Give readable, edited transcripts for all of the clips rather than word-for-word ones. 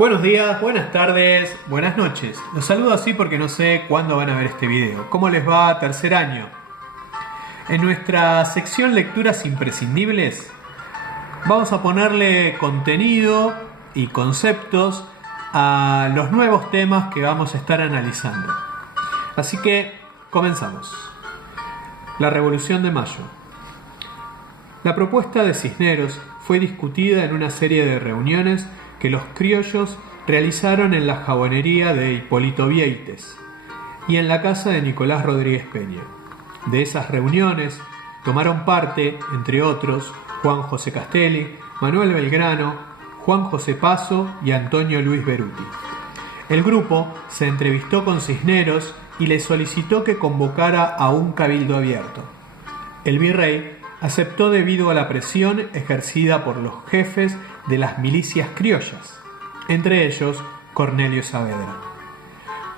Buenos días, buenas tardes, buenas noches. Los saludo así porque no sé cuándo van a ver este video. ¿Cómo les va tercer año? En nuestra sección Lecturas Imprescindibles vamos a ponerle contenido y conceptos a los nuevos temas que vamos a estar analizando. Así que comenzamos. La Revolución de Mayo. La propuesta de Cisneros fue discutida en una serie de reuniones que los criollos realizaron en la jabonería de Hipólito Vieites y en la casa de Nicolás Rodríguez Peña. De esas reuniones tomaron parte, entre otros, Juan José Castelli, Manuel Belgrano, Juan José Paso y Antonio Luis Beruti. El grupo se entrevistó con Cisneros y le solicitó que convocara a un cabildo abierto. El virrey aceptó debido a la presión ejercida por los jefes de las milicias criollas, entre ellos Cornelio Saavedra.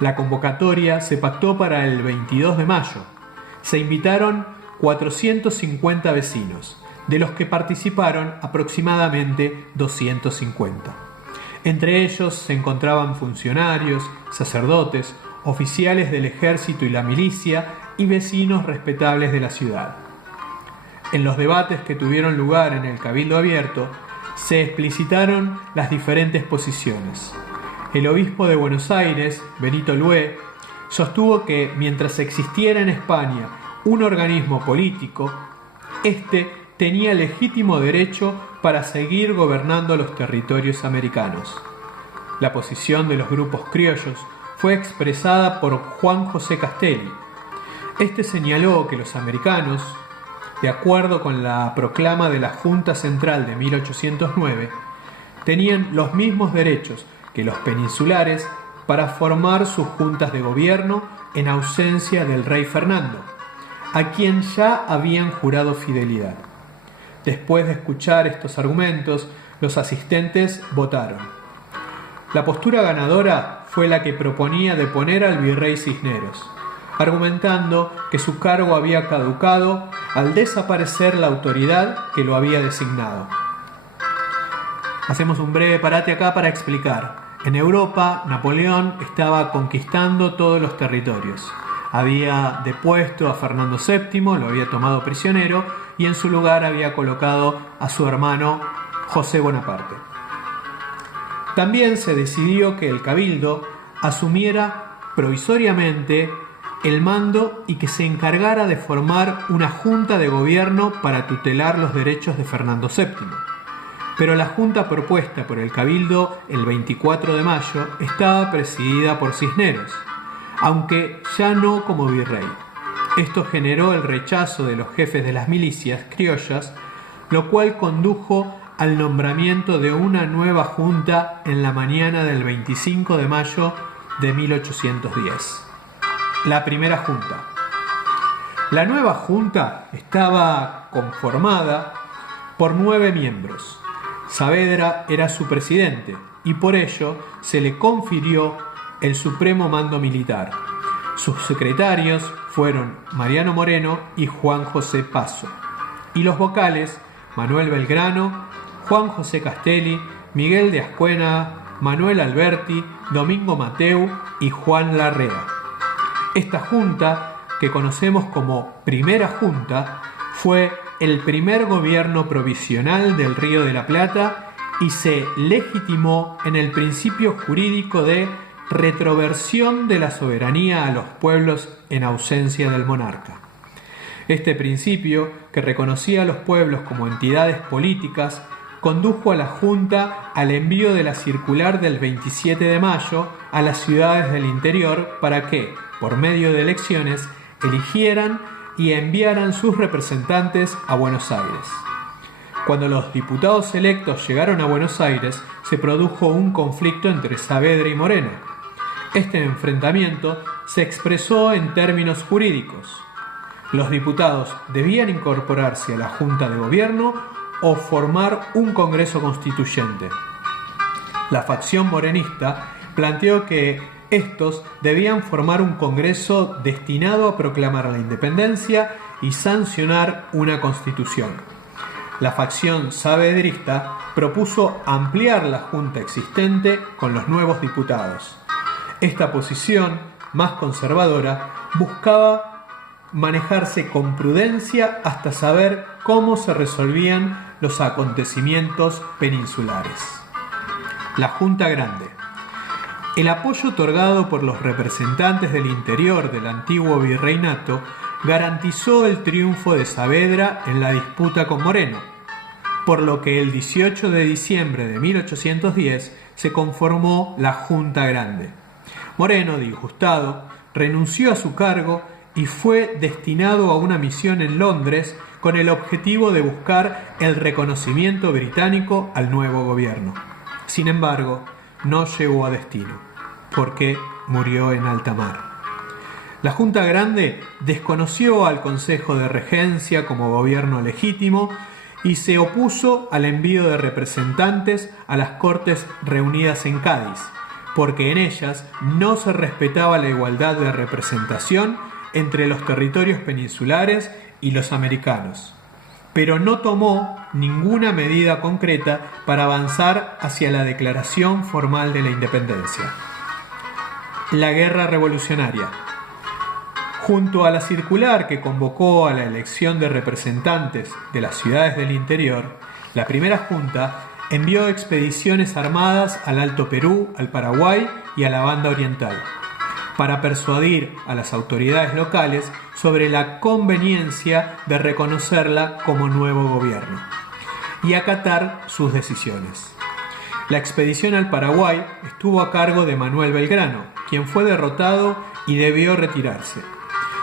La convocatoria se pactó para el 22 de mayo. Se invitaron 450 vecinos, de los que participaron aproximadamente 250. Entre ellos se encontraban funcionarios, sacerdotes, oficiales del ejército y la milicia y vecinos respetables de la ciudad. En los debates que tuvieron lugar en el Cabildo Abierto, se explicitaron las diferentes posiciones. El obispo de Buenos Aires, Benito Lué, sostuvo que mientras existiera en España un organismo político, éste tenía legítimo derecho para seguir gobernando los territorios americanos. La posición de los grupos criollos fue expresada por Juan José Castelli. Este señaló que los americanos, de acuerdo con la proclama de la Junta Central de 1809, tenían los mismos derechos que los peninsulares para formar sus juntas de gobierno en ausencia del rey Fernando, a quien ya habían jurado fidelidad. Después de escuchar estos argumentos, los asistentes votaron. La postura ganadora fue la que proponía deponer al virrey Cisneros, argumentando que su cargo había caducado al desaparecer la autoridad que lo había designado. Hacemos un breve parate acá para explicar. En Europa, Napoleón estaba conquistando todos los territorios. Había depuesto a Fernando VII, lo había tomado prisionero y en su lugar había colocado a su hermano José Bonaparte. También se decidió que el cabildo asumiera provisoriamente el mando y que se encargara de formar una junta de gobierno para tutelar los derechos de Fernando VII. Pero la junta propuesta por el cabildo el 24 de mayo estaba presidida por Cisneros, aunque ya no como virrey. Esto generó el rechazo de los jefes de las milicias criollas, lo cual condujo al nombramiento de una nueva junta en la mañana del 25 de mayo de 1810. La primera junta. La nueva junta estaba conformada por 9 miembros. Saavedra era su presidente y por ello se le confirió el supremo mando militar. Sus secretarios fueron Mariano Moreno y Juan José Paso. Y los vocales, Manuel Belgrano, Juan José Castelli, Miguel de Ascuénaga, Manuel Alberti, Domingo Mateu y Juan Larrea. Esta junta, que conocemos como Primera Junta, fue el primer gobierno provisional del Río de la Plata y se legitimó en el principio jurídico de retroversión de la soberanía a los pueblos en ausencia del monarca. Este principio, que reconocía a los pueblos como entidades políticas, condujo a la Junta al envío de la circular del 27 de mayo a las ciudades del interior para que, por medio de elecciones, eligieran y enviaran sus representantes a Buenos Aires. Cuando los diputados electos llegaron a Buenos Aires, se produjo un conflicto entre Saavedra y Moreno. Este enfrentamiento se expresó en términos jurídicos. Los diputados debían incorporarse a la Junta de Gobierno o formar un Congreso Constituyente. La facción morenista planteó que estos debían formar un Congreso destinado a proclamar la independencia y sancionar una Constitución. la facción saavedrista propuso ampliar la junta existente con los nuevos diputados. Esta posición, más conservadora, buscaba manejarse con prudencia hasta saber cómo se resolvían los acontecimientos peninsulares. La Junta Grande. El apoyo otorgado por los representantes del interior del antiguo virreinato garantizó el triunfo de Saavedra en la disputa con Moreno, por lo que el 18 de diciembre de 1810 se conformó la Junta Grande. Moreno, disgustado, renunció a su cargo y fue destinado a una misión en Londres con el objetivo de buscar el reconocimiento británico al nuevo gobierno. Sin embargo, no llegó a destino, porque murió en alta mar. La Junta Grande desconoció al Consejo de Regencia como gobierno legítimo y se opuso al envío de representantes a las Cortes reunidas en Cádiz, porque en ellas no se respetaba la igualdad de representación entre los territorios peninsulares y los americanos, pero no tomó ninguna medida concreta para avanzar hacia la declaración formal de la independencia. La Guerra Revolucionaria. Junto a la circular que convocó a la elección de representantes de las ciudades del interior, la primera junta envió expediciones armadas al Alto Perú, al Paraguay y a la Banda Oriental, para persuadir a las autoridades locales sobre la conveniencia de reconocerla como nuevo gobierno y acatar sus decisiones. La expedición al Paraguay estuvo a cargo de Manuel Belgrano, quien fue derrotado y debió retirarse.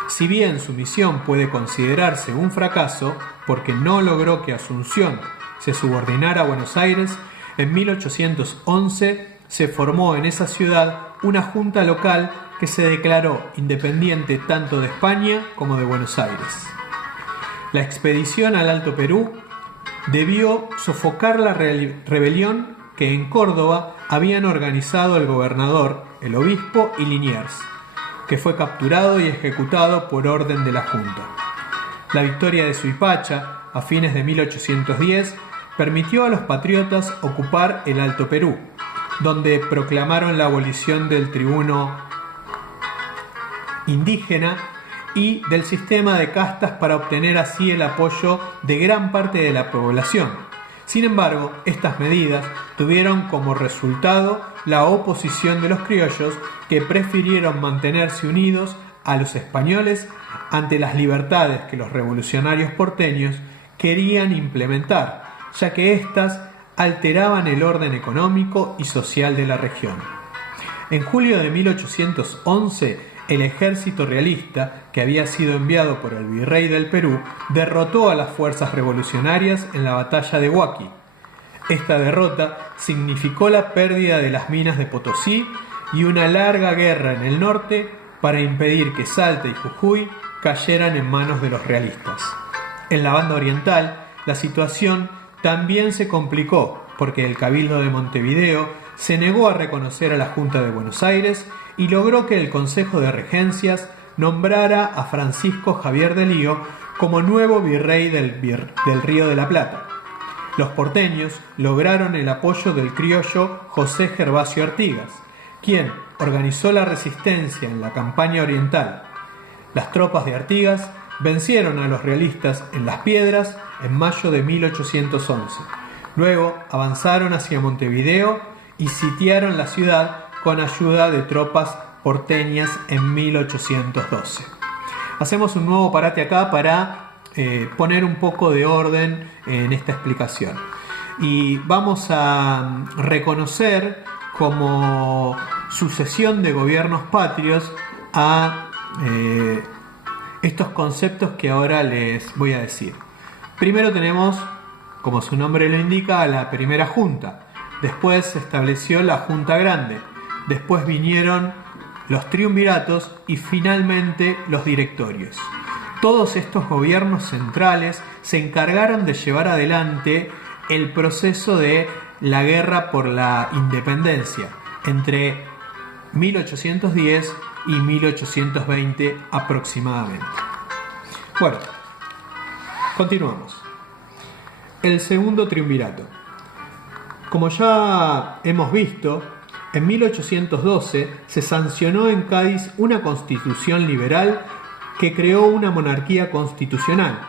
Si bien su misión puede considerarse un fracaso porque no logró que Asunción se subordinara a Buenos Aires, en 1811 se formó en esa ciudad una junta local que se declaró independiente tanto de España como de Buenos Aires. La expedición al Alto Perú debió sofocar la rebelión que en Córdoba habían organizado el gobernador, el obispo y Liniers, que fue capturado y ejecutado por orden de la Junta. La victoria de Suipacha, a fines de 1810, permitió a los patriotas ocupar el Alto Perú, donde proclamaron la abolición del tribuno indígena y del sistema de castas para obtener así el apoyo de gran parte de la población. Sin embargo, estas medidas tuvieron como resultado la oposición de los criollos, que prefirieron mantenerse unidos a los españoles ante las libertades que los revolucionarios porteños querían implementar, ya que éstas alteraban el orden económico y social de la región. En julio de 1811, el ejército realista, que había sido enviado por el virrey del Perú, derrotó a las fuerzas revolucionarias en la batalla de Huaqui. Esta derrota significó la pérdida de las minas de Potosí y una larga guerra en el norte para impedir que Salta y Jujuy cayeran en manos de los realistas. En la Banda Oriental, la situación también se complicó porque el Cabildo de Montevideo se negó a reconocer a la Junta de Buenos Aires y logró que el Consejo de Regencias nombrara a Francisco Javier de Lío como nuevo virrey del Río de la Plata. Los porteños lograron el apoyo del criollo José Gervasio Artigas, quien organizó la resistencia en la campaña oriental. Las tropas de Artigas vencieron a los realistas en Las Piedras en mayo de 1811. Luego avanzaron hacia Montevideo y sitiaron la ciudad con ayuda de tropas porteñas en 1812. Hacemos un nuevo parate acá para poner un poco de orden en esta explicación. Y vamos a reconocer como sucesión de gobiernos patrios a estos conceptos que ahora les voy a decir. Primero tenemos, como su nombre lo indica, a la primera junta. Después se estableció la Junta Grande. Después vinieron los triunviratos y finalmente los directorios. Todos estos gobiernos centrales se encargaron de llevar adelante el proceso de la guerra por la independencia entre 1810 y 1820 aproximadamente. Bueno, continuamos. El segundo triunvirato. Como ya hemos visto, en 1812 se sancionó en Cádiz una constitución liberal que creó una monarquía constitucional.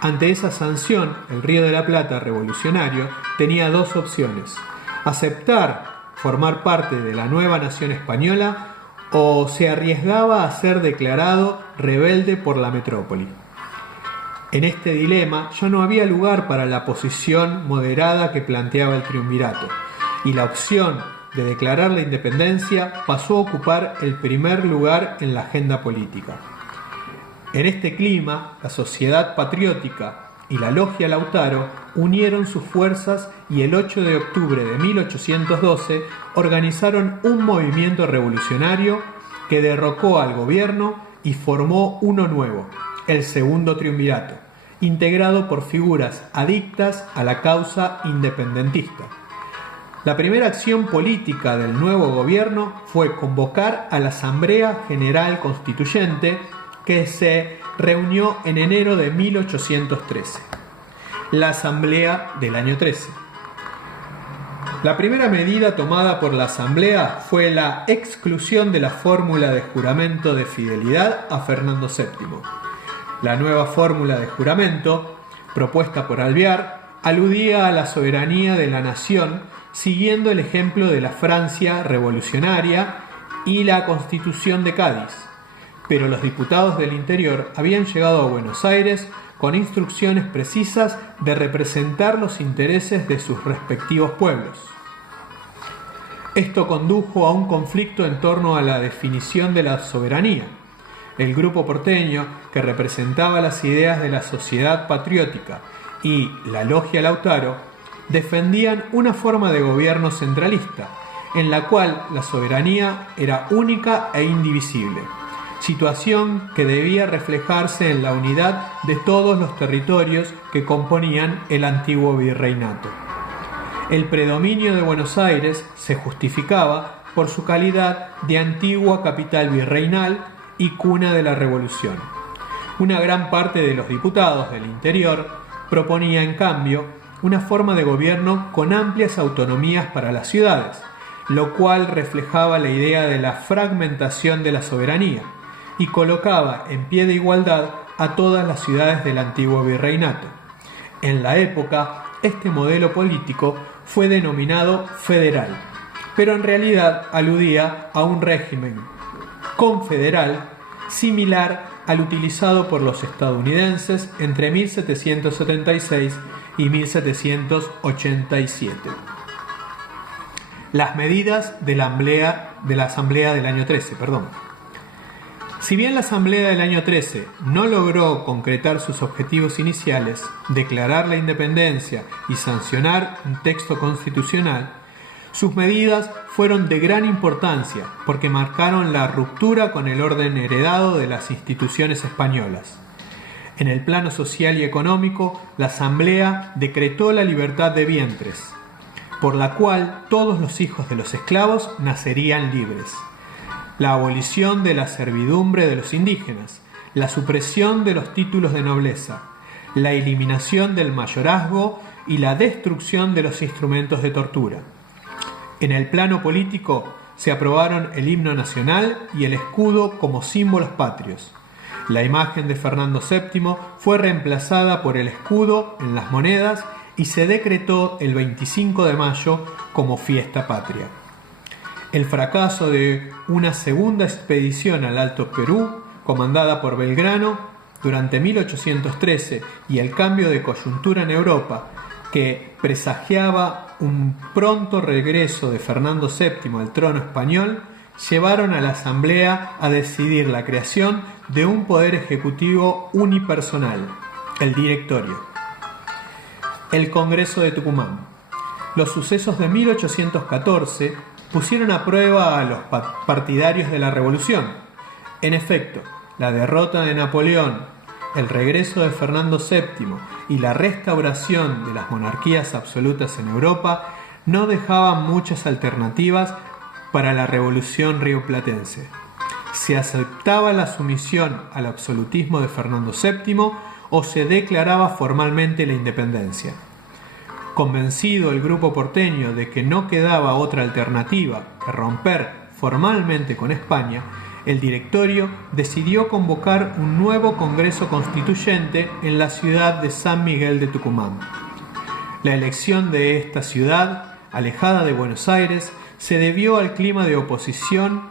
Ante esa sanción, el Río de la Plata revolucionario tenía dos opciones: aceptar formar parte de la nueva nación española o se arriesgaba a ser declarado rebelde por la metrópoli. En este dilema ya no había lugar para la posición moderada que planteaba el triunvirato, y la opción de declarar la independencia pasó a ocupar el primer lugar en la agenda política. En este clima, la Sociedad Patriótica y la Logia Lautaro unieron sus fuerzas y el 8 de octubre de 1812 organizaron un movimiento revolucionario que derrocó al gobierno y formó uno nuevo, el Segundo Triunvirato, integrado por figuras adictas a la causa independentista. La primera acción política del nuevo gobierno fue convocar a la Asamblea General Constituyente, que se reunió en enero de 1813, la Asamblea del año 13. La primera medida tomada por la Asamblea fue la exclusión de la fórmula de juramento de fidelidad a Fernando VII. La nueva fórmula de juramento, propuesta por Alvear, aludía a la soberanía de la nación, siguiendo el ejemplo de la Francia revolucionaria y la Constitución de Cádiz. Pero los diputados del interior habían llegado a Buenos Aires con instrucciones precisas de representar los intereses de sus respectivos pueblos. Esto condujo a un conflicto en torno a la definición de la soberanía. El grupo porteño, que representaba las ideas de la Sociedad Patriótica, y la Logia Lautaro, defendían una forma de gobierno centralista, en la cual la soberanía era única e indivisible, situación que debía reflejarse en la unidad de todos los territorios que componían el antiguo virreinato. El predominio de Buenos Aires se justificaba por su calidad de antigua capital virreinal y cuna de la Revolución. Una gran parte de los diputados del interior proponía, en cambio, una forma de gobierno con amplias autonomías para las ciudades, lo cual reflejaba la idea de la fragmentación de la soberanía y colocaba en pie de igualdad a todas las ciudades del antiguo virreinato. En la época, este modelo político fue denominado federal, pero en realidad aludía a un régimen confederal similar al utilizado por los estadounidenses entre 1776 y 1787. Las medidas de la Asamblea del año 13. Si bien la Asamblea del año 13 no logró concretar sus objetivos iniciales, declarar la independencia y sancionar un texto constitucional, sus medidas fueron de gran importancia porque marcaron la ruptura con el orden heredado de las instituciones españolas. En el plano social y económico, la Asamblea decretó la libertad de vientres, por la cual todos los hijos de los esclavos nacerían libres. La abolición de la servidumbre de los indígenas, la supresión de los títulos de nobleza, la eliminación del mayorazgo y la destrucción de los instrumentos de tortura. En el plano político se aprobaron el himno nacional y el escudo como símbolos patrios. La imagen de Fernando VII fue reemplazada por el escudo en las monedas y se decretó el 25 de mayo como fiesta patria. El fracaso de una segunda expedición al Alto Perú, comandada por Belgrano, durante 1813, y el cambio de coyuntura en Europa, que presagiaba un pronto regreso de Fernando VII al trono español, llevaron a la Asamblea a decidir la creación de un poder ejecutivo unipersonal, el Directorio. El Congreso de Tucumán. Los sucesos de 1814 pusieron a prueba a los partidarios de la Revolución. En efecto, la derrota de Napoleón, el regreso de Fernando VII y la restauración de las monarquías absolutas en Europa no dejaban muchas alternativas para la revolución rioplatense. Se aceptaba la sumisión al absolutismo de Fernando VII o se declaraba formalmente la independencia. Convencido el grupo porteño de que no quedaba otra alternativa que romper formalmente con España, el directorio decidió convocar un nuevo Congreso Constituyente en la ciudad de San Miguel de Tucumán. La elección de esta ciudad, alejada de Buenos Aires, se debió al clima de oposición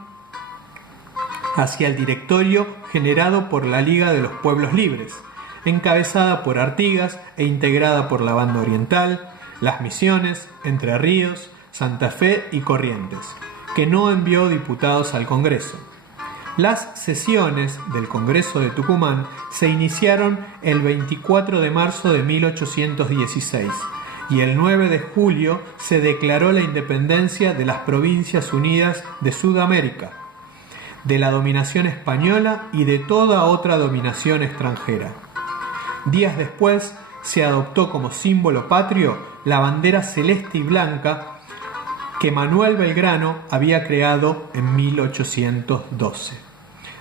hacia el directorio generado por la Liga de los Pueblos Libres, encabezada por Artigas e integrada por la Banda Oriental, Las Misiones, Entre Ríos, Santa Fe y Corrientes, que no envió diputados al Congreso. Las sesiones del Congreso de Tucumán se iniciaron el 24 de marzo de 1816 y el 9 de julio se declaró la independencia de las Provincias Unidas de Sudamérica, de la dominación española y de toda otra dominación extranjera. Días después se adoptó como símbolo patrio la bandera celeste y blanca que Manuel Belgrano había creado en 1812.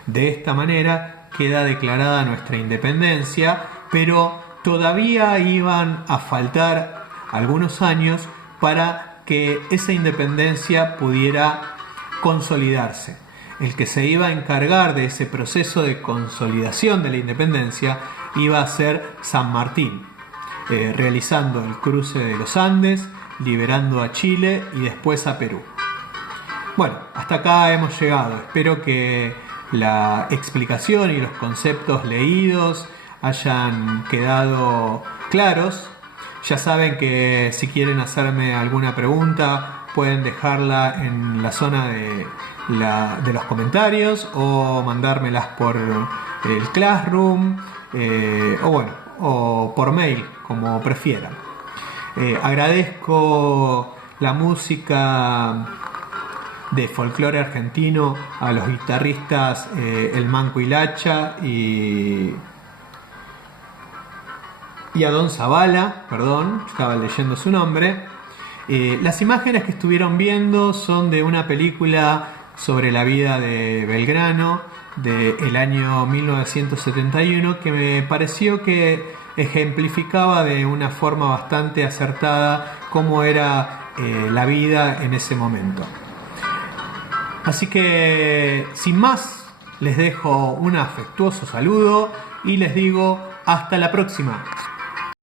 De esta manera queda declarada nuestra independencia, pero todavía iban a faltar algunos años para que esa independencia pudiera consolidarse. El que se iba a encargar de ese proceso de consolidación de la independencia iba a ser San Martín, realizando el cruce de los Andes, liberando a Chile y después a Perú. Bueno, hasta acá hemos llegado. Espero que la explicación y los conceptos leídos hayan quedado claros. Ya saben que si quieren hacerme alguna pregunta pueden dejarla en la zona de los comentarios o mandármelas por el Classroom o por mail, como prefieran. Agradezco la música de folclore argentino a los guitarristas El Manco Hilacha y a Don Zavala, perdón, estaba leyendo su nombre. Las imágenes que estuvieron viendo son de una película sobre la vida de Belgrano del año 1971 que me pareció que ejemplificaba de una forma bastante acertada cómo era la vida en ese momento. Así que sin más les dejo un afectuoso saludo y les digo hasta la próxima.